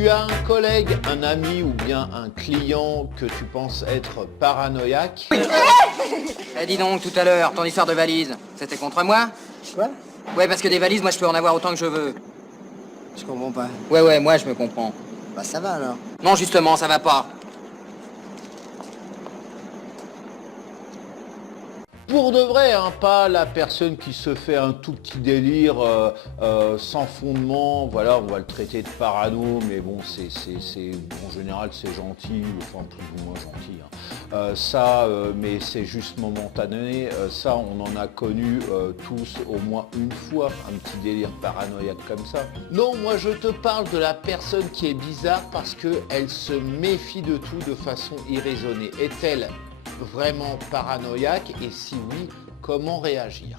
Tu as un collègue, un ami ou bien un client que tu penses être paranoïaque? Eh dis donc, tout à l'heure, ton histoire de valise, c'était contre moi? Quoi? Ouais, parce que des valises, moi je peux en avoir autant que je veux. Je comprends pas. Ouais, moi je me comprends. Bah ça va alors. Non, justement, ça va pas. Pour de vrai, hein, pas la personne qui se fait un tout petit délire sans fondement, voilà, on va le traiter de parano, mais bon, c'est en général c'est gentil, enfin plus ou moins gentil. Hein. Mais c'est juste momentané, ça on en a connu tous au moins une fois, un petit délire paranoïaque comme ça. Non, moi je te parle de la personne qui est bizarre parce qu'elle se méfie de tout de façon irraisonnée. Est-elle vraiment paranoïaque et si oui, comment réagir?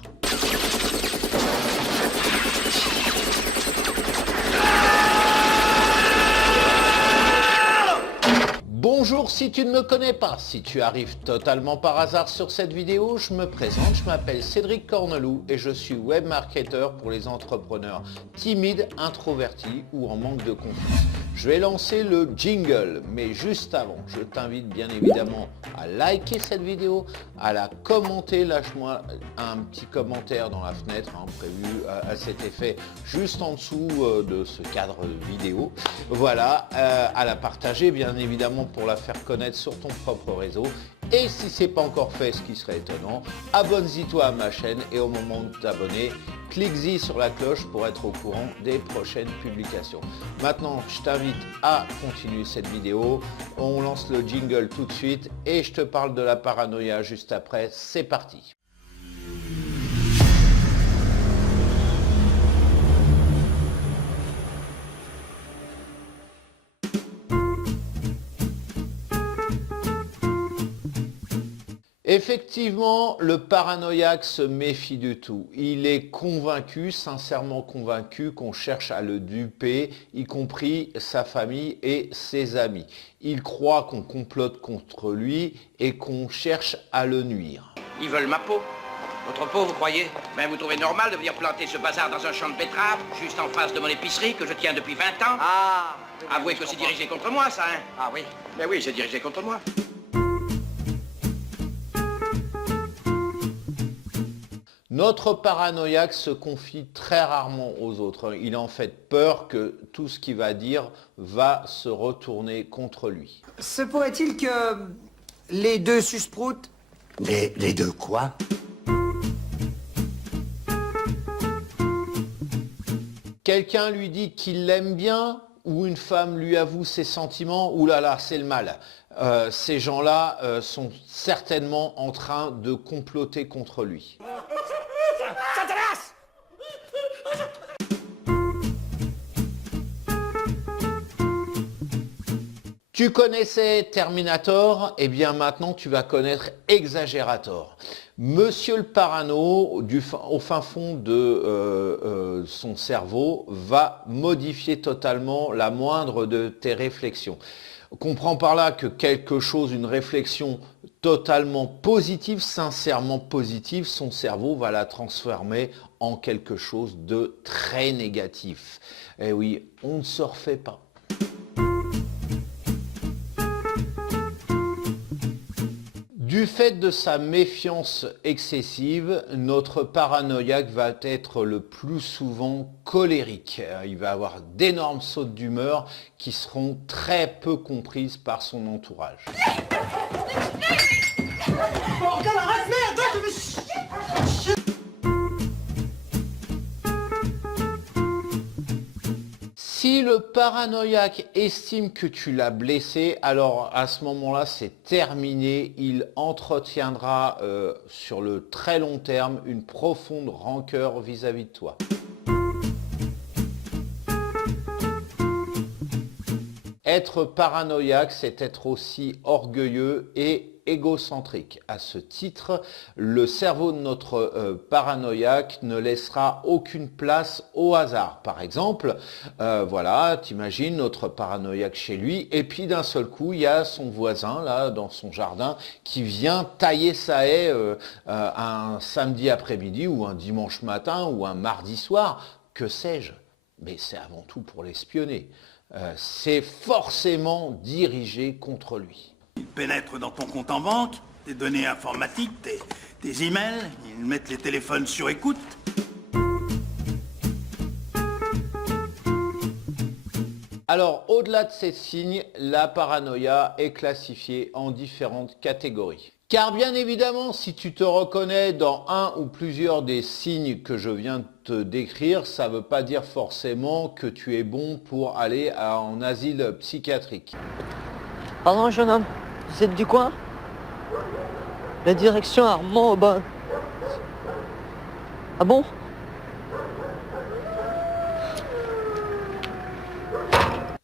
Bonjour, si tu ne me connais pas, si tu arrives totalement par hasard sur cette vidéo, je me présente, je m'appelle Cédric Corneloup et je suis web marketeur pour les entrepreneurs timides, introvertis ou en manque de confiance. Je vais lancer le jingle, mais juste avant, je t'invite bien évidemment à liker cette vidéo, à la commenter, lâche-moi un petit commentaire dans la fenêtre prévu à cet effet juste en dessous de ce cadre vidéo. Voilà, à la partager bien évidemment pour la faire connaître sur ton propre réseau. Et si ce n'est pas encore fait, ce qui serait étonnant, abonne-toi à ma chaîne et au moment de t'abonner, clique-y sur la cloche pour être au courant des prochaines publications. Maintenant, je t'invite à continuer cette vidéo. On lance le jingle tout de suite et je te parle de la paranoïa juste après. C'est parti. Effectivement, le paranoïaque se méfie de tout. Il est convaincu, sincèrement convaincu, qu'on cherche à le duper, y compris sa famille et ses amis. Il croit qu'on complote contre lui et qu'on cherche à le nuire. Ils veulent ma peau. Votre peau, vous croyez? Ben, vous trouvez normal de venir planter ce bazar dans un champ de betteraves, juste en face de mon épicerie, que je tiens depuis 20 ans? Ah! Avouez que c'est dirigé contre moi, ça, hein? Ah oui. Ben oui, c'est dirigé contre moi. Notre paranoïaque se confie très rarement aux autres. Il a en fait peur que tout ce qu'il va dire va se retourner contre lui. Se pourrait-il que les deux susproutent? Les deux quoi? Quelqu'un lui dit qu'il l'aime bien ou une femme lui avoue ses sentiments, ouh là là, c'est le mal. Ces gens-là sont certainement en train de comploter contre lui. Tu connaissais Terminator, et bien maintenant tu vas connaître Exagerator. Monsieur le parano, au fin fond de son cerveau, va modifier totalement la moindre de tes réflexions. Comprends par là que quelque chose, une réflexion totalement positive, sincèrement positive, son cerveau va la transformer en quelque chose de très négatif. Eh oui, on ne se refait pas. Du fait de sa méfiance excessive, notre paranoïaque va être le plus souvent colérique. Il va avoir d'énormes sautes d'humeur qui seront très peu comprises par son entourage. Si le paranoïaque estime que tu l'as blessé, alors à ce moment-là, c'est terminé. Il entretiendra sur le très long terme une profonde rancœur vis-à-vis de toi. Être paranoïaque, c'est être aussi orgueilleux et égocentrique. À ce titre, le cerveau de notre paranoïaque ne laissera aucune place au hasard. Par exemple, voilà, t'imagines notre paranoïaque chez lui, et puis d'un seul coup, il y a son voisin, là, dans son jardin, qui vient tailler sa haie un samedi après-midi, ou un dimanche matin, ou un mardi soir, que sais-je. Mais c'est avant tout pour l'espionner. c'est forcément dirigé contre lui. Ils pénètrent dans ton compte en banque, tes données informatiques, tes emails, ils mettent les téléphones sur écoute. Alors, au-delà de ces signes, la paranoïa est classifiée en différentes catégories. Car bien évidemment, si tu te reconnais dans un ou plusieurs des signes que je viens de te décrire, ça ne veut pas dire forcément que tu es bon pour aller en asile psychiatrique. Pardon, jeune homme, vous êtes du coin? La direction Armand-Aubin. Ah bon?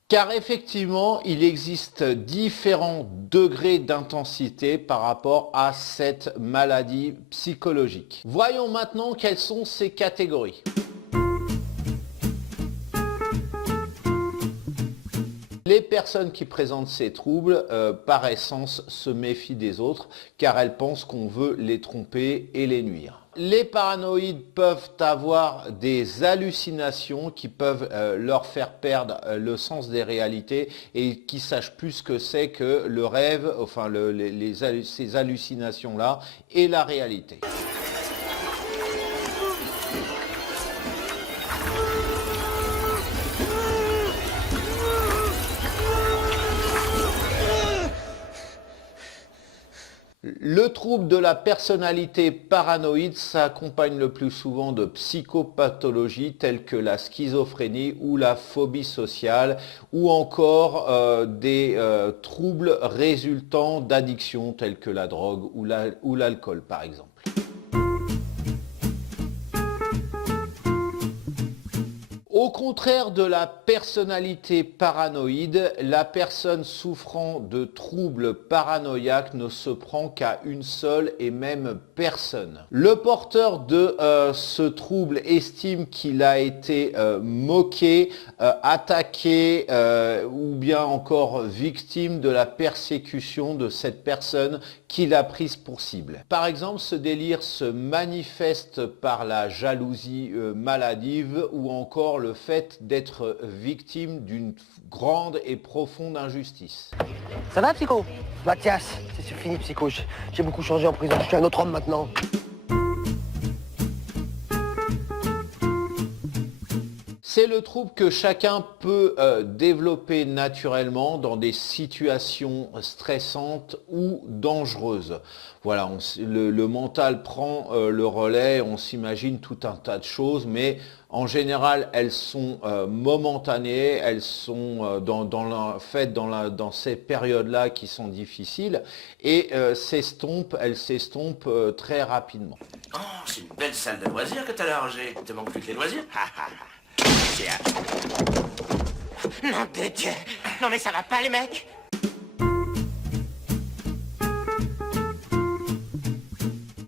Car effectivement, il existe différents degrés d'intensité par rapport à cette maladie psychologique. Voyons maintenant quelles sont ces catégories. Les personnes qui présentent ces troubles, par essence, se méfient des autres car elles pensent qu'on veut les tromper et les nuire. Les paranoïdes peuvent avoir des hallucinations qui peuvent leur faire perdre le sens des réalités et qui sachent plus ce que c'est que le rêve, enfin ces hallucinations-là et la réalité. Le trouble de la personnalité paranoïde s'accompagne le plus souvent de psychopathologies telles que la schizophrénie ou la phobie sociale ou encore des troubles résultant d'addictions telles que la drogue ou l'alcool par exemple. Au contraire de la personnalité paranoïde, la personne souffrant de troubles paranoïaques ne se prend qu'à une seule et même personne. Le porteur de ce trouble estime qu'il a été moqué, attaqué ou bien encore victime de la persécution de cette personne qu'il a prise pour cible. Par exemple, ce délire se manifeste par la jalousie maladive ou encore le fait d'être victime d'une grande et profonde injustice. Ça va, Psycho? Mathias, c'est fini, Psycho. J'ai beaucoup changé en prison. Je suis un autre homme maintenant. C'est le trouble que chacun peut développer naturellement dans des situations stressantes ou dangereuses. Voilà, le mental prend le relais, on s'imagine tout un tas de choses, mais en général, elles sont momentanées, elles sont faites dans ces périodes-là qui sont difficiles et elles s'estompent très rapidement. Oh, c'est une belle salle de loisirs que t'as là, Roger. Te manque plus que les loisirs. Nom de Dieu! Non mais ça va pas les mecs!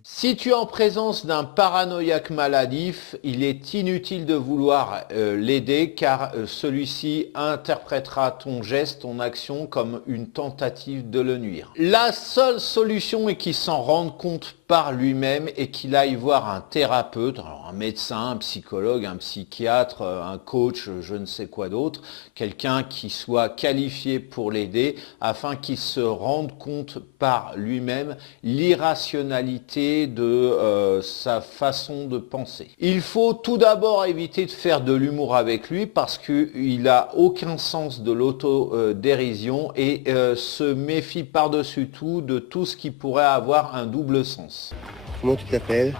Si tu es en présence d'un paranoïaque maladif, il est inutile de vouloir l'aider car celui-ci interprétera ton geste, ton action comme une tentative de le nuire. La seule solution est qu'il s'en rende compte par lui-même et qu'il aille voir un thérapeute, alors un médecin, un psychologue, un psychiatre, un coach, je ne sais quoi d'autre, quelqu'un qui soit qualifié pour l'aider afin qu'il se rende compte par lui-même l'irrationalité de sa façon de penser. Il faut tout d'abord éviter de faire de l'humour avec lui parce qu'il n'a aucun sens de l'autodérision et se méfie par-dessus tout de tout ce qui pourrait avoir un double sens. Comment tu t'appelles?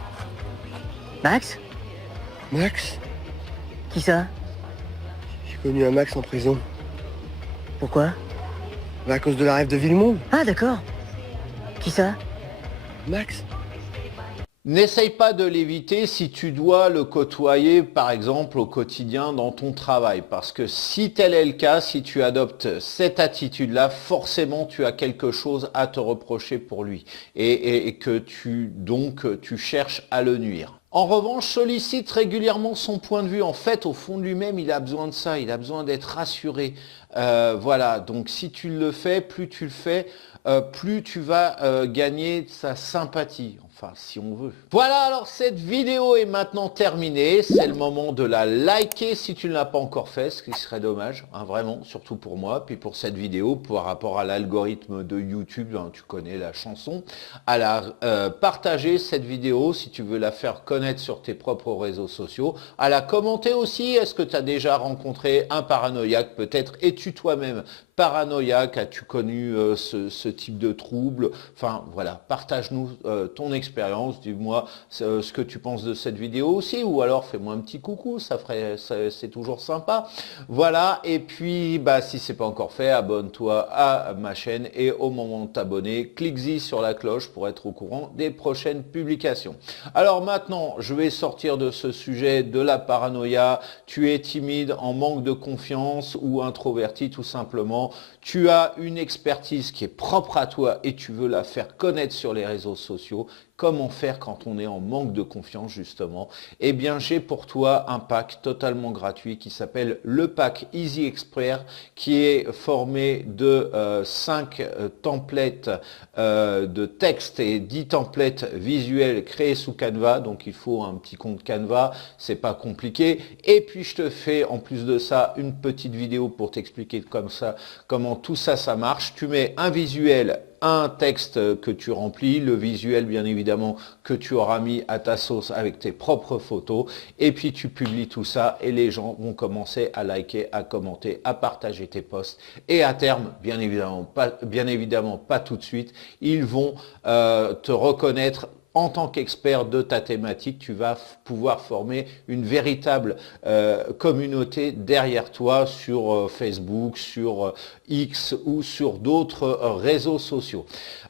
Max? Max? Qui ça? J'ai connu un Max en prison. Pourquoi? À cause de la rêve de Villemont. Ah, d'accord. Qui ça? Max? N'essaye pas de l'éviter si tu dois le côtoyer par exemple au quotidien dans ton travail parce que si tel est le cas, si tu adoptes cette attitude-là, forcément tu as quelque chose à te reprocher pour lui et que tu cherches à le nuire. En revanche, sollicite régulièrement son point de vue. En fait, au fond de lui-même, il a besoin de ça, il a besoin d'être rassuré. Voilà, donc si tu le fais, plus tu le fais, plus tu vas gagner sa sympathie. En Enfin, si on veut. Voilà, alors cette vidéo est maintenant terminée. C'est le moment de la liker si tu ne l'as pas encore fait, ce qui serait dommage, hein, vraiment, surtout pour moi. Puis pour cette vidéo, par rapport à l'algorithme de YouTube, hein, tu connais la chanson, à la partager cette vidéo si tu veux la faire connaître sur tes propres réseaux sociaux, à la commenter aussi. Est-ce que tu as déjà rencontré un paranoïaque? Peut-être es-tu toi-même paranoïaque? As-tu connu ce type de trouble? Enfin voilà, partage-nous ton expérience, dis-moi ce que tu penses de cette vidéo aussi, ou alors fais-moi un petit coucou, c'est toujours sympa. Voilà, et puis bah, si c'est pas encore fait, abonne-toi à ma chaîne et au moment de t'abonner, clique-y sur la cloche pour être au courant des prochaines publications. Alors maintenant, je vais sortir de ce sujet de la paranoïa. Tu es timide, en manque de confiance ou introverti tout simplement. Tu as une expertise qui est propre à toi et tu veux la faire connaître sur les réseaux sociaux. Comment faire quand on est en manque de confiance justement? Eh bien, j'ai pour toi un pack totalement gratuit qui s'appelle le pack Easy Expert, qui est formé de 5 templates de texte et 10 templates visuels créés sous Canva. Donc, il faut un petit compte Canva, c'est pas compliqué. Et puis, je te fais en plus de ça une petite vidéo pour t'expliquer comme ça comment tout ça marche. Tu mets un visuel, un texte que tu remplis, le visuel bien évidemment que tu auras mis à ta sauce avec tes propres photos, et puis tu publies tout ça et les gens vont commencer à liker, à commenter, à partager tes posts, et à terme, bien évidemment pas tout de suite, ils vont te reconnaître en tant qu'expert de ta thématique. Tu vas pouvoir former une véritable communauté derrière toi sur Facebook, sur X ou sur d'autres réseaux sociaux.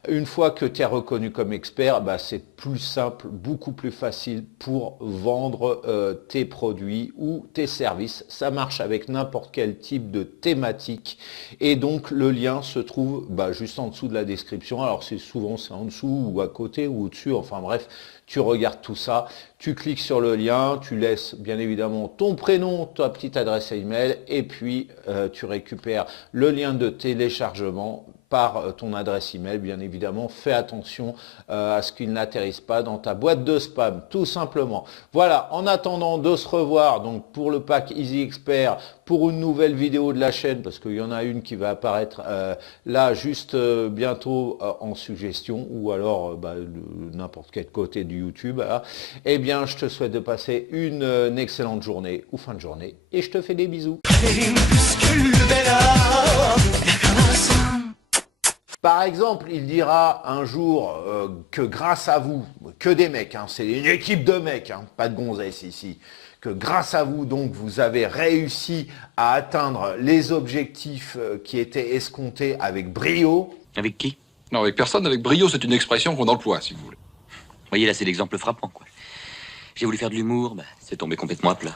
Une fois que tu es reconnu comme expert, bah, c'est plus simple, beaucoup plus facile pour vendre tes produits ou tes services. Ça marche avec n'importe quel type de thématique et donc le lien se trouve juste en dessous de la description. Alors souvent c'est en dessous ou à côté ou au-dessus, enfin bref, tu regardes tout ça, tu cliques sur le lien, tu laisses bien évidemment ton prénom, ta petite adresse email et puis tu récupères le lien de téléchargement par ton adresse email. Bien évidemment, fais attention à ce qu'il n'atterrisse pas dans ta boîte de spam, tout simplement. Voilà, en attendant de se revoir donc pour le pack Easy Expert, pour une nouvelle vidéo de la chaîne, parce qu'il y en a une qui va apparaître là juste bientôt en suggestion, ou alors n'importe quel côté du YouTube. Hein. Eh bien, je te souhaite de passer une excellente journée ou fin de journée, et je te fais des bisous. Par exemple, il dira un jour que grâce à vous, que des mecs, hein, c'est une équipe de mecs, hein, pas de gonzesses ici, que grâce à vous, donc, vous avez réussi à atteindre les objectifs qui étaient escomptés avec brio. Avec qui? Non, avec personne. Avec brio, c'est une expression qu'on emploie, si vous voulez. Vous voyez, là, c'est l'exemple frappant, quoi. J'ai voulu faire de l'humour, c'est tombé complètement à plat.